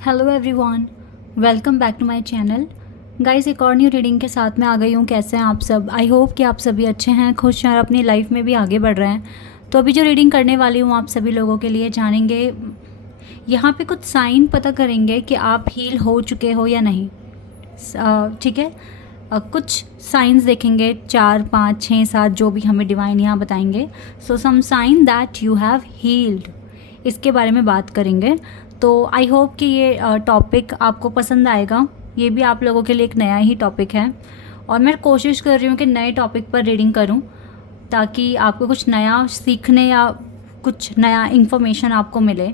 Hello everyone, welcome back to my channel. Guys, एक और new reading के साथ मैं आ गई हूँ। कैसे हैं आप सब? आई होप कि आप सभी अच्छे हैं, खुश हैं और अपनी लाइफ में भी आगे बढ़ रहे हैं। तो अभी जो रीडिंग करने वाली हूँ आप सभी लोगों के लिए जानेंगे, यहाँ पे कुछ साइन पता करेंगे कि आप हील हो चुके हो या नहीं। ठीक है। कुछ साइंस देखेंगे, 4 5 6 7 जो भी हमें डिवाइन यहाँ बताएंगे। So some sign that you have healed, इसके बारे में बात करेंगे। तो आई होप कि ये टॉपिक आपको पसंद आएगा। ये भी आप लोगों के लिए एक नया ही टॉपिक है और मैं कोशिश कर रही हूँ कि नए टॉपिक पर रीडिंग करूँ ताकि आपको कुछ नया सीखने या कुछ नया इन्फॉर्मेशन आपको मिले।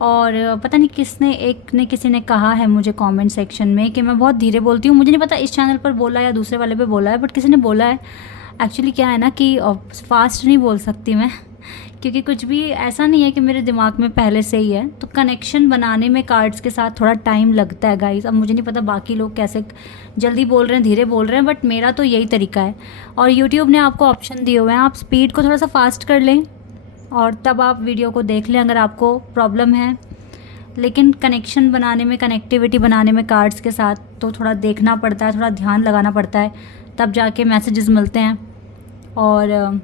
और पता नहीं किसी ने कहा है मुझे कमेंट सेक्शन में कि मैं बहुत धीरे बोलती हूँ। मुझे नहीं पता इस चैनल पर बोला या दूसरे वाले पे बोला है, बट किसी ने बोला है। एक्चुअली क्या है ना कि फास्ट नहीं बोल सकती मैं, क्योंकि कुछ भी ऐसा नहीं है कि मेरे दिमाग में पहले से ही है। तो कनेक्शन बनाने में कार्ड्स के साथ थोड़ा टाइम लगता है गाइस। अब मुझे नहीं पता बाकी लोग कैसे जल्दी बोल रहे हैं, धीरे बोल रहे हैं, बट मेरा तो यही तरीका है। और यूट्यूब ने आपको ऑप्शन दिए हुए हैं, आप स्पीड को थोड़ा सा फास्ट कर लें और तब आप वीडियो को देख लें अगर आपको प्रॉब्लम है। लेकिन कनेक्शन बनाने में, कनेक्टिविटी बनाने में कार्ड्स के साथ तो थोड़ा देखना पड़ता है, थोड़ा ध्यान लगाना पड़ता है, तब जाके मैसेजेस मिलते हैं। और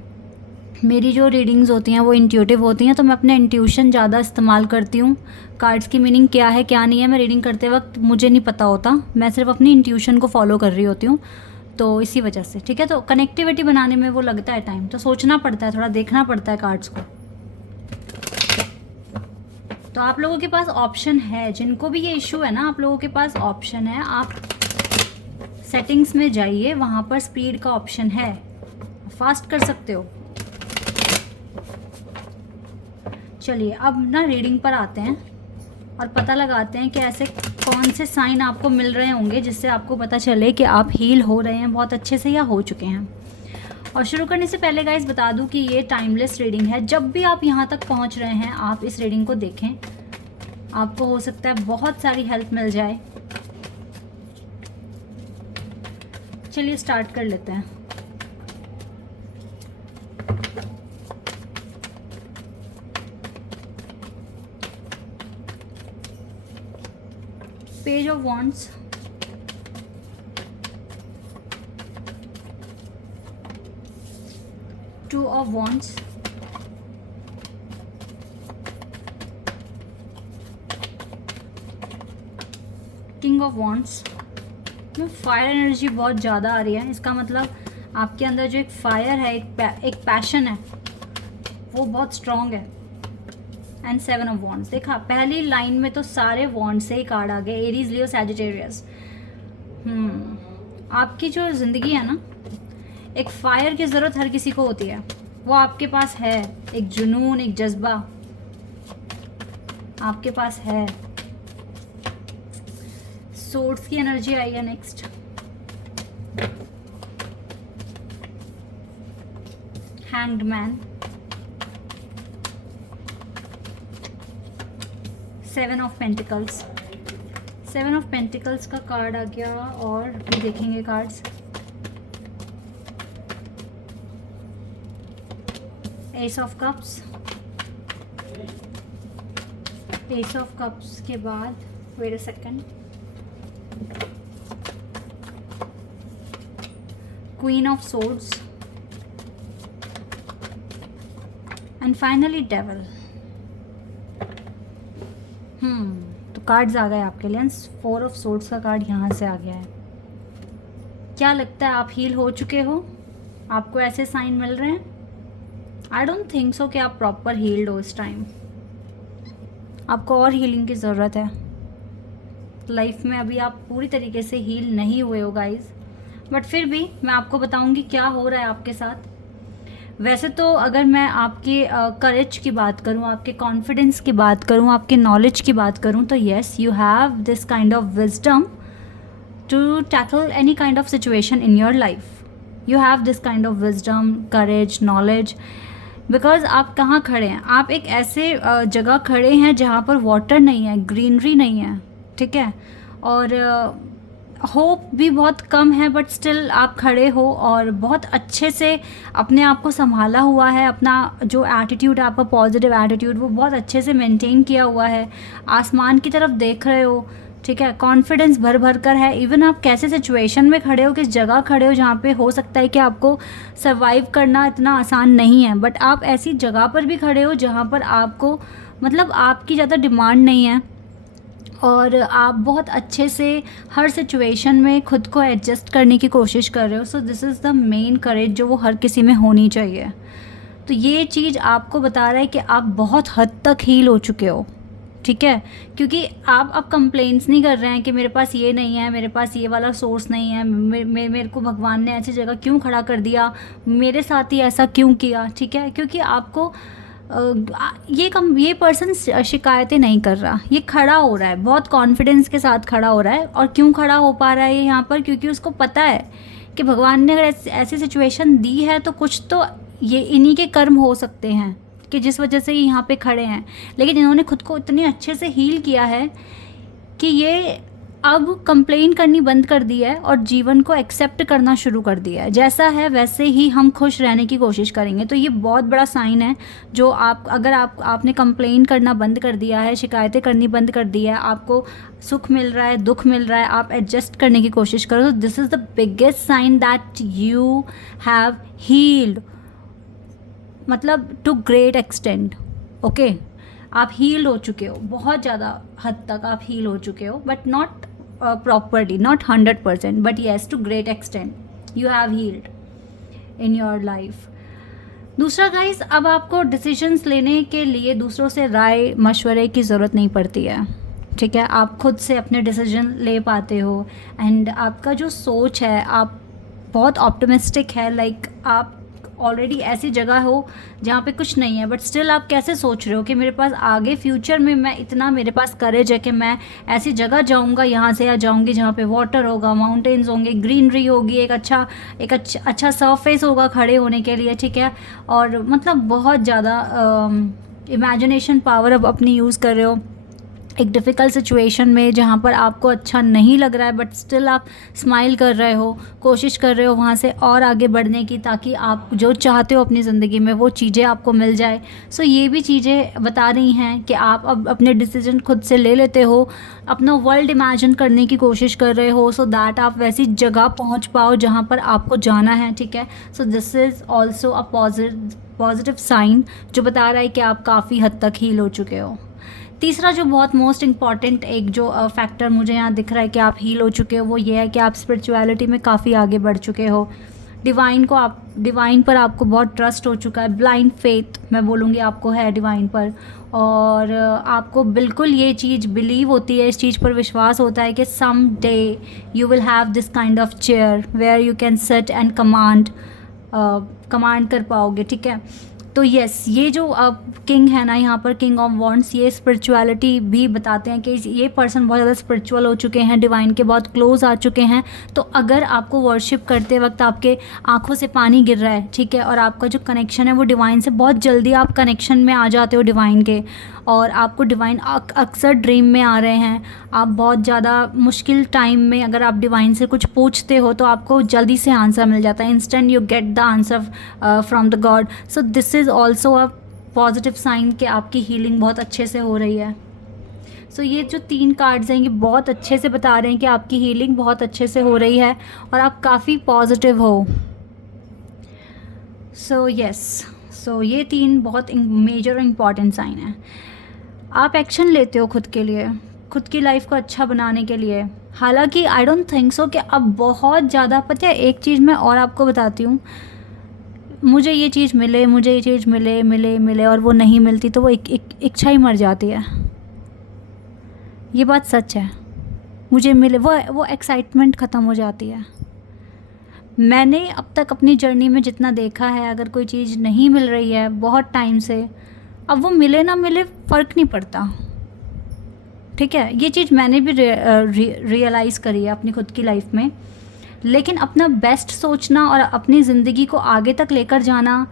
मेरी जो रीडिंग्स होती हैं वो इंट्यूटिव होती हैं, तो मैं अपने इंट्यूशन ज़्यादा इस्तेमाल करती हूँ। कार्ड्स की मीनिंग क्या है क्या नहीं है मैं रीडिंग करते वक्त मुझे नहीं पता होता, मैं सिर्फ अपनी इंट्यूशन को फॉलो कर रही होती हूँ। तो इसी वजह से ठीक है। तो कनेक्टिविटी बनाने में वो लगता है टाइम, तो सोचना पड़ता है, थोड़ा देखना पड़ता है कार्ड्स को। तो आप लोगों के पास ऑप्शन है, जिनको भी ये इशू है ना, आप लोगों के पास ऑप्शन है। आप सेटिंग्स में जाइए, वहाँ पर स्पीड का ऑप्शन है, फास्ट कर सकते हो। चलिए अब ना रीडिंग पर आते हैं और पता लगाते हैं कि ऐसे कौन से साइन आपको मिल रहे होंगे जिससे आपको पता चले कि आप हील हो रहे हैं बहुत अच्छे से या हो चुके हैं। और शुरू करने से पहले गाइस बता दूं कि ये टाइमलेस रीडिंग है। जब भी आप यहाँ तक पहुँच रहे हैं आप इस रीडिंग को देखें, आपको हो सकता है बहुत सारी हेल्प मिल जाए। चलिए स्टार्ट कर लेते हैं। Page of wands, two of wands, king of wands. में फायर एनर्जी बहुत ज़्यादा आ रही है, इसका मतलब आपके अंदर जो एक फायर है, एक पैशन है, वो बहुत स्ट्रॉन्ग है। And 7 of wands. देखा पहली लाइन में तो सारे वॉन्ड से ही कार्ड आ गए, एरीज, लियो, सैजिटेरियस। आपकी जो ज़िंदगी है ना, एक फायर की ज़रूरत हर किसी को होती है, वो आपके पास है। एक जुनून, एक जज्बा आपके पास है। सोर्ड्स की एनर्जी आई है next. Hanged man, 7 of pentacles. 7 of pentacles का कार्ड आ गया। और भी देखेंगे cards. Ace of cups. Ace of cups के बाद wait a second, queen of swords and finally devil. तो कार्ड्स आ गए आपके लिए। 4 ऑफ सोर्ड्स का कार्ड यहाँ से आ गया है। क्या लगता है आप हील हो चुके हो? आपको ऐसे साइन मिल रहे हैं? आई डोंट थिंक सो कि आप प्रॉपर हील्ड हो इस टाइम। आपको और हीलिंग की ज़रूरत है लाइफ में। अभी आप पूरी तरीके से हील नहीं हुए हो गाइज, बट फिर भी मैं आपको बताऊंगी क्या हो रहा है आपके साथ। वैसे तो अगर मैं आपके करेज की बात करूं, आपके कॉन्फिडेंस की बात करूं, आपके नॉलेज की बात करूं, तो yes you have this kind of wisdom to tackle any kind of situation in your life. You have this kind of wisdom, courage, knowledge, because आप कहाँ खड़े हैं? आप एक ऐसे जगह खड़े हैं जहाँ पर वाटर नहीं है, ग्रीनरी नहीं है, ठीक है। होप भी बहुत कम है, बट स्टिल आप खड़े हो और बहुत अच्छे से अपने आप को संभाला हुआ है। अपना जो एटीट्यूड है आपका, पॉजिटिव एटीट्यूड, वो बहुत अच्छे से मेंटेन किया हुआ है। आसमान की तरफ देख रहे हो, ठीक है, कॉन्फिडेंस भर भर कर है। इवन आप कैसे सिचुएशन में खड़े हो, किस जगह खड़े हो जहाँ पे हो सकता है कि आपको सर्वाइव करना इतना आसान नहीं है, बट आप ऐसी जगह पर भी खड़े हो जहाँ पर आपको मतलब आपकी ज़्यादा डिमांड नहीं है और आप बहुत अच्छे से हर सिचुएशन में खुद को एडजस्ट करने की कोशिश कर रहे हो। So this is the main courage जो वो हर किसी में होनी चाहिए। तो ये चीज़ आपको बता रहा है कि आप बहुत हद तक हील हो चुके हो, ठीक है, क्योंकि आप अब कंप्लेंट्स नहीं कर रहे हैं कि मेरे पास ये नहीं है, मेरे पास ये वाला सोर्स नहीं है, मेरे को भगवान ने ऐसी जगह क्यों खड़ा कर दिया, मेरे साथ ही ऐसा क्यों किया, ठीक है। क्योंकि आपको ये पर्सन शिकायतें नहीं कर रहा, ये खड़ा हो रहा है, बहुत कॉन्फिडेंस के साथ खड़ा हो रहा है। और क्यों खड़ा हो पा रहा है ये यहाँ पर, क्योंकि उसको पता है कि भगवान ने अगर ऐसी सिचुएशन दी है तो कुछ तो ये इन्हीं के कर्म हो सकते हैं कि जिस वजह से ये यहाँ पे खड़े हैं। लेकिन इन्होंने खुद को इतने अच्छे से हील किया है कि ये अब कंप्लेन करनी बंद कर दी है और जीवन को एक्सेप्ट करना शुरू कर दिया है। जैसा है वैसे ही हम खुश रहने की कोशिश करेंगे। तो ये बहुत बड़ा साइन है जो अगर आपने कंप्लेन करना बंद कर दिया है, शिकायतें करनी बंद कर दी है, आपको सुख मिल रहा है, दुख मिल रहा है, आप एडजस्ट करने की कोशिश करो, तो this is the biggest sign that you have healed, मतलब टू ग्रेट एक्सटेंट। ओके, आप हील्ड हो चुके हो, बहुत ज़्यादा हद तक आप हील हो चुके हो, but not properly, not 100%, but yes, to great extent you have healed in your life. दूसरा गाइस, अब आपको डिसीजंस लेने के लिए दूसरों से राय मशवरे की ज़रूरत नहीं पड़ती है, ठीक है। आप खुद से अपने डिसीजन ले पाते हो एंड आपका जो सोच है, आप बहुत ऑप्टिमिस्टिक है। लाइक आप ऑलरेडी ऐसी जगह हो जहाँ पे कुछ नहीं है, बट स्टिल आप कैसे सोच रहे हो कि मेरे पास आगे फ्यूचर में मैं इतना, मेरे पास करेज है कि मैं ऐसी जगह जाऊँगा, यहाँ से या जाऊँगी जहाँ पे वाटर होगा, माउंटेन्स होंगे, ग्रीनरी होगी, एक अच्छा सरफेस होगा खड़े होने के लिए, ठीक है। और मतलब बहुत ज़्यादा इमेजिनेशन पावर अब अपनी यूज़ कर रहे हो एक डिफ़िकल्ट सिचुएशन में जहाँ पर आपको अच्छा नहीं लग रहा है, बट स्टिल आप स्माइल कर रहे हो, कोशिश कर रहे हो वहाँ से और आगे बढ़ने की, ताकि आप जो चाहते हो अपनी ज़िंदगी में वो चीज़ें आपको मिल जाए। सो ये भी चीज़ें बता रही हैं कि आप अब अपने डिसीजन खुद से ले लेते हो, अपना वर्ल्ड इमेजिन करने की कोशिश कर रहे हो, सो दैट आप वैसी जगह पहुँच पाओ जहाँ पर आपको जाना है, ठीक है। So this is also a positive sign जो बता रहा है कि आप काफ़ी हद तक हील हो चुके हो। तीसरा जो बहुत मोस्ट इम्पॉर्टेंट एक जो फैक्टर मुझे यहाँ दिख रहा है कि आप हील हो चुके हो, वो ये है कि आप स्पिरिचुअलिटी में काफ़ी आगे बढ़ चुके हो। डिवाइन पर आपको बहुत ट्रस्ट हो चुका है, ब्लाइंड फेथ मैं बोलूँगी आपको है डिवाइन पर। और आपको बिल्कुल ये चीज़ बिलीव होती है, इस चीज़ पर विश्वास होता है कि someday you will have this kind of chair where you can sit and command कर पाओगे, ठीक है। तो यस, ये जो अब किंग है ना यहाँ पर, किंग ऑफ वॉन्ड्स, ये स्पिरिचुअलिटी भी बताते हैं कि ये पर्सन बहुत ज़्यादा स्पिरिचुअल हो चुके हैं, डिवाइन के बहुत क्लोज आ चुके हैं। तो अगर आपको वर्शिप करते वक्त आपके आंखों से पानी गिर रहा है, ठीक है, और आपका जो कनेक्शन है वो डिवाइन से, बहुत जल्दी आप कनेक्शन में आ जाते हो डिवाइन के, और आपको डिवाइन अक्सर ड्रीम में आ रहे हैं। आप बहुत ज़्यादा मुश्किल टाइम में अगर आप डिवाइन से कुछ पूछते हो तो आपको जल्दी से आंसर मिल जाता है, instant you get the answer from the God. So this is also a positive sign कि आपकी हीलिंग बहुत अच्छे से हो रही है। सो ये जो 3 कार्ड्स हैं ये बहुत अच्छे से बता रहे हैं कि आपकी हीलिंग बहुत अच्छे से हो रही है और आप काफ़ी पॉजिटिव हो। सो यस, सो ये 3 बहुत मेजर और इम्पॉर्टेंट साइन हैं। आप एक्शन लेते हो खुद के लिए, खुद की लाइफ को अच्छा बनाने के लिए। हालांकि आई डोंट थिंक सो कि अब बहुत ज़्यादा, पता है एक चीज़ मैं और आपको बताती हूँ, मुझे ये चीज़ मिले, मुझे ये चीज़ मिले मिले मिले और वो नहीं मिलती तो वो इच्छा ही मर जाती है। ये बात सच है, मुझे मिले वो एक्साइटमेंट ख़त्म हो जाती है। मैंने अब तक अपनी जर्नी में जितना देखा है, अगर कोई चीज़ नहीं मिल रही है बहुत टाइम से, अब वो मिले ना मिले फ़र्क नहीं पड़ता, ठीक है। ये चीज़ मैंने भी रियलाइज़ करी है अपनी खुद की लाइफ में। लेकिन अपना बेस्ट सोचना और अपनी ज़िंदगी को आगे तक लेकर जाना,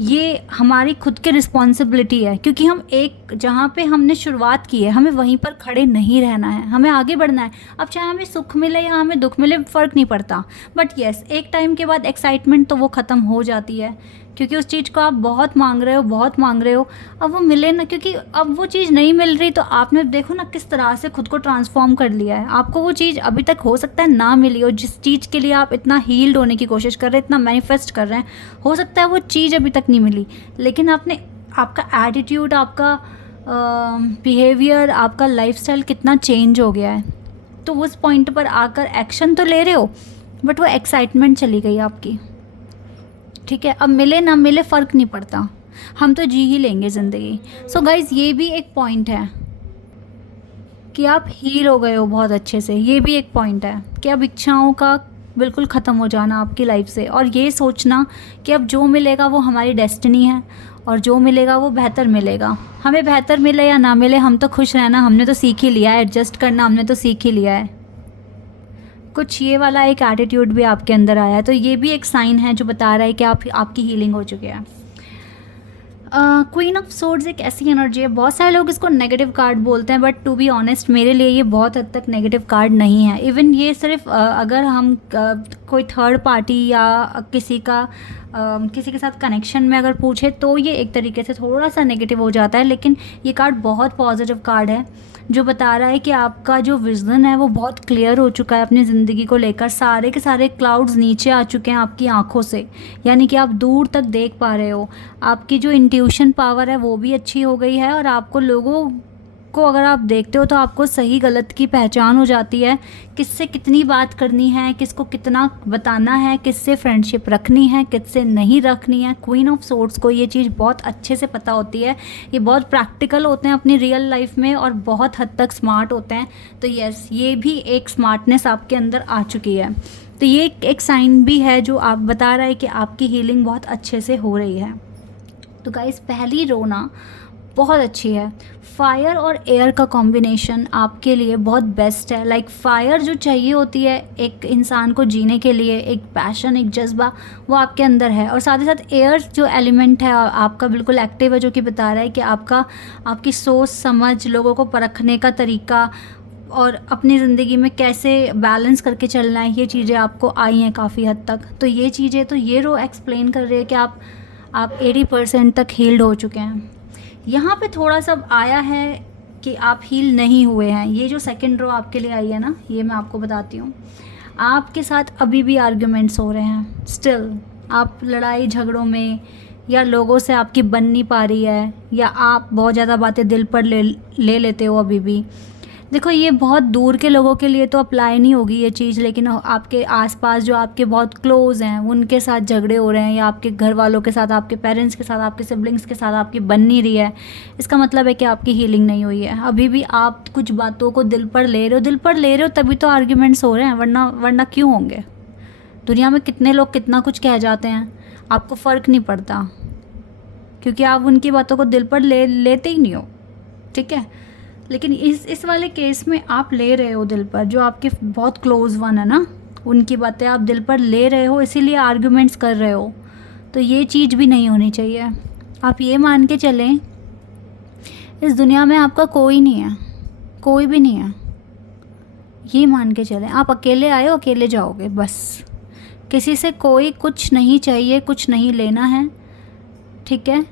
ये हमारी खुद की रिस्पॉन्सिबिलिटी है, क्योंकि हम एक जहाँ पे हमने शुरुआत की है हमें वहीं पर खड़े नहीं रहना है, हमें आगे बढ़ना है। अब चाहे हमें सुख मिले या हमें दुख मिले फ़र्क नहीं पड़ता, बट येस एक टाइम के बाद एक्साइटमेंट तो वो ख़त्म हो जाती है, क्योंकि उस चीज़ को आप बहुत मांग रहे हो, बहुत मांग रहे हो, अब वो मिले ना, क्योंकि अब वो चीज़ नहीं मिल रही तो आपने देखो ना किस तरह से खुद को ट्रांसफॉर्म कर लिया है। आपको वो चीज़ अभी तक हो सकता है ना मिली हो, जिस चीज़ के लिए आप इतना हील्ड होने की कोशिश कर रहे हैं, इतना मैनिफेस्ट कर रहे हैं, हो सकता है वो चीज़ अभी तक नहीं मिली, लेकिन आपने आपका एटीट्यूड, आपका बिहेवियर, आपका लाइफस्टाइल कितना चेंज हो गया है। तो उस पॉइंट पर आकर एक्शन तो ले रहे हो, बट वो एक्साइटमेंट चली गई आपकी। ठीक है, अब मिले ना मिले फ़र्क नहीं पड़ता, हम तो जी ही लेंगे ज़िंदगी। सो गाइज़ ये भी एक पॉइंट है कि आप हील हो गए हो बहुत अच्छे से। ये भी एक पॉइंट है कि अब इच्छाओं का बिल्कुल ख़त्म हो जाना आपकी लाइफ से, और ये सोचना कि अब जो मिलेगा वो हमारी डेस्टिनी है, और जो मिलेगा वो बेहतर मिलेगा। हमें बेहतर मिले या ना मिले हम तो खुश रहना हमने तो सीख ही लिया है, एडजस्ट करना हमने तो सीख ही लिया है। कुछ ये वाला एक एटीट्यूड भी आपके अंदर आया है, तो ये भी एक साइन है जो बता रहा है कि आपकी हीलिंग हो चुकी है। क्वीन ऑफ सोर्ड्स एक ऐसी एनर्जी है, बहुत सारे लोग इसको नेगेटिव कार्ड बोलते हैं, बट टू बी ऑनेस्ट मेरे लिए ये बहुत हद तक नेगेटिव कार्ड नहीं है। इवन ये सिर्फ अगर हम कोई थर्ड पार्टी या किसी के साथ कनेक्शन में अगर पूछे तो ये एक तरीके से थोड़ा सा नेगेटिव हो जाता है, लेकिन ये कार्ड बहुत पॉजिटिव कार्ड है जो बता रहा है कि आपका जो विज़न है वो बहुत क्लियर हो चुका है अपनी ज़िंदगी को लेकर। सारे के सारे क्लाउड्स नीचे आ चुके हैं आपकी आंखों से, यानी कि आप दूर तक देख पा रहे हो। आपकी जो इंट्यूशन पावर है वो भी अच्छी हो गई है, और आपको लोगों को अगर आप देखते हो तो आपको सही गलत की पहचान हो जाती है, किससे कितनी बात करनी है, किसको कितना बताना है, किससे फ्रेंडशिप रखनी है, किससे नहीं रखनी है। क्वीन ऑफ सोर्ड्स को ये चीज़ बहुत अच्छे से पता होती है। ये बहुत प्रैक्टिकल होते हैं अपनी रियल लाइफ में और बहुत हद तक स्मार्ट होते हैं। तो यस, ये भी एक स्मार्टनेस आपके अंदर आ चुकी है। तो ये एक साइन भी है जो आप बता रहा है कि आपकी हीलिंग बहुत अच्छे से हो रही है। तो गाइस पहली रो ना बहुत अच्छी है। फायर और एयर का कॉम्बिनेशन आपके लिए बहुत बेस्ट है। लाइक फायर जो चाहिए होती है एक इंसान को जीने के लिए, एक पैशन, एक जज्बा, वो आपके अंदर है। और साथ ही साथ एयर जो एलिमेंट है आपका बिल्कुल एक्टिव है, जो कि बता रहा है कि आपकी सोच समझ, लोगों को परखने का तरीका और अपनी ज़िंदगी में कैसे बैलेंस करके चलना है, ये चीज़ें आपको आई हैं काफ़ी हद तक। तो ये चीज़ें, तो ये रो एक्सप्लेन कर रही है कि आप 80% तक हील्ड हो चुके हैं। यहाँ पे थोड़ा सा आया है कि आप हील नहीं हुए हैं। ये जो सेकंड रो आपके लिए आई है ना, ये मैं आपको बताती हूँ। आपके साथ अभी भी आर्ग्यूमेंट्स हो रहे हैं, स्टिल आप लड़ाई झगड़ों में, या लोगों से आपकी बन नहीं पा रही है, या आप बहुत ज़्यादा बातें दिल पर ले लेते हो अभी भी। देखो ये बहुत दूर के लोगों के लिए तो अप्लाई नहीं होगी ये चीज़, लेकिन आपके आसपास जो आपके बहुत क्लोज़ हैं उनके साथ झगड़े हो रहे हैं, या आपके घर वालों के साथ, आपके पेरेंट्स के साथ, आपके सिबलिंग्स के साथ आपकी बन नहीं रही है, इसका मतलब है कि आपकी हीलिंग नहीं हुई है। अभी भी आप कुछ बातों को दिल पर ले रहे हो, तभी तो आर्ग्यूमेंट्स हो रहे हैं, वरना क्यों होंगे। दुनिया में कितने लोग कितना कुछ कह जाते हैं, आपको फ़र्क नहीं पड़ता, क्योंकि आप उनकी बातों को दिल पर लेते ही नहीं हो। ठीक है, लेकिन इस वाले केस में आप ले रहे हो दिल पर, जो आपके बहुत क्लोज़ वन है ना, उनकी बातें आप दिल पर ले रहे हो, इसीलिए आर्ग्यूमेंट्स कर रहे हो। तो ये चीज़ भी नहीं होनी चाहिए। आप ये मान के चलें इस दुनिया में आपका कोई नहीं है, कोई भी नहीं है, ये मान के चलें। आप अकेले आए हो, अकेले जाओगे, बस। किसी से कोई कुछ नहीं चाहिए, कुछ नहीं लेना है। ठीक है,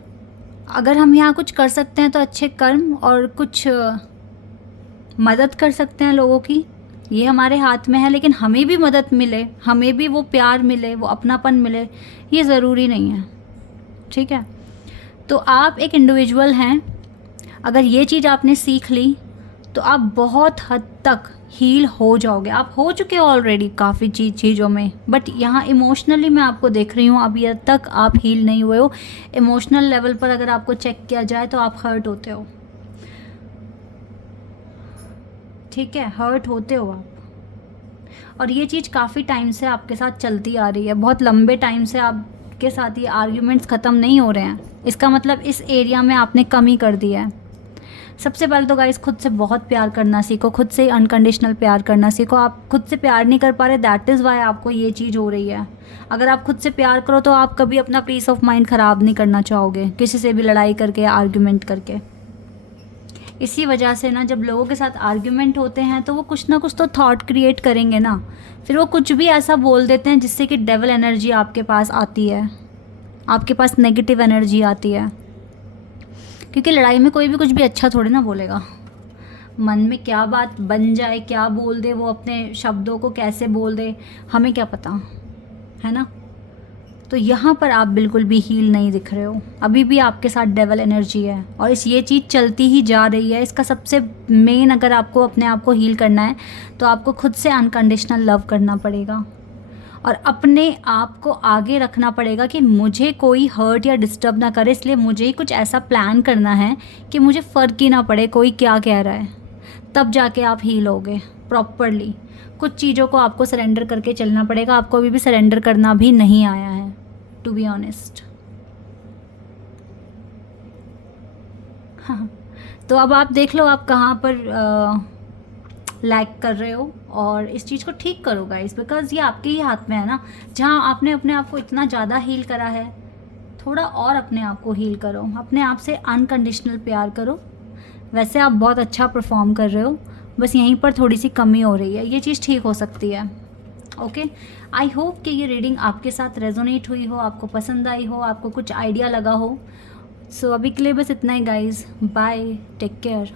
अगर हम यहाँ कुछ कर सकते हैं तो अच्छे कर्म और कुछ मदद कर सकते हैं लोगों की, ये हमारे हाथ में है। लेकिन हमें भी मदद मिले, हमें भी वो प्यार मिले, वो अपनापन मिले, ये ज़रूरी नहीं है। ठीक है, तो आप एक इंडिविजुअल हैं। अगर ये चीज़ आपने सीख ली तो आप बहुत हद तक हील हो जाओगे। आप हो चुके हो ऑलरेडी काफ़ी चीज़ों में, बट यहाँ इमोशनली मैं आपको देख रही हूँ अभी तक आप हील नहीं हुए हो। इमोशनल लेवल पर अगर आपको चेक किया जाए तो आप हर्ट होते हो। ठीक है, हर्ट होते हो आप, और ये चीज़ काफ़ी टाइम से आपके साथ चलती आ रही है। बहुत लंबे टाइम से आपके साथ ये आर्ग्यूमेंट्स ख़त्म नहीं हो रहे हैं। इसका मतलब इस एरिया में आपने कमी कर दी है। सबसे पहले तो गाइस खुद से बहुत प्यार करना सीखो, खुद से अनकंडीशनल प्यार करना सीखो। आप खुद से प्यार नहीं कर पा रहे, दैट इज़ वाई आपको ये चीज़ हो रही है। अगर आप खुद से प्यार करो तो आप कभी अपना पीस ऑफ माइंड ख़राब नहीं करना चाहोगे किसी से भी लड़ाई करके, आर्ग्यूमेंट करके। इसी वजह से ना जब लोगों के साथ आर्ग्यूमेंट होते हैं तो वो कुछ ना कुछ तो थॉट क्रिएट करेंगे ना, फिर वो कुछ भी ऐसा बोल देते हैं जिससे कि डेविल एनर्जी आपके पास आती है, आपके पास नेगेटिव एनर्जी आती है। क्योंकि लड़ाई में कोई भी कुछ भी अच्छा थोड़ी ना बोलेगा। मन में क्या बात बन जाए, क्या बोल दे वो, अपने शब्दों को कैसे बोल दे, हमें क्या पता, है ना। तो यहाँ पर आप बिल्कुल भी हील नहीं दिख रहे हो, अभी भी आपके साथ डेवल एनर्जी है और ये चीज़ चलती ही जा रही है। इसका सबसे मेन, अगर आपको अपने आप को हील करना है तो आपको खुद से अनकंडीशनल लव करना पड़ेगा और अपने आप को आगे रखना पड़ेगा कि मुझे कोई हर्ट या डिस्टर्ब ना करे, इसलिए मुझे ही कुछ ऐसा प्लान करना है कि मुझे फ़र्क ही ना पड़े कोई क्या कह रहा है। तब जाके आप हील होगे प्रॉपरली। कुछ चीज़ों को आपको सरेंडर करके चलना पड़ेगा। आपको अभी भी सरेंडर करना भी नहीं आया है, टू बी ऑनेस्ट। हाँ, तो अब आप देख लो आप कहाँ पर लैग कर रहे हो और इस चीज़ को ठीक करो गाइस, बिकॉज़ ये आपके ही हाथ में है ना। जहाँ आपने अपने आप को इतना ज़्यादा हील करा है, थोड़ा और अपने आप को हील करो, अपने आप से अनकंडीशनल प्यार करो। वैसे आप बहुत अच्छा परफॉर्म कर रहे हो, बस यहीं पर थोड़ी सी कमी हो रही है, ये चीज़ ठीक हो सकती है। ओके, आई होप कि ये रीडिंग आपके साथ रेजोनेट हुई हो, आपको पसंद आई हो, आपको कुछ आइडिया लगा हो। सो अभी के लिए बस इतना ही गाइज़, बाय, टेक केयर।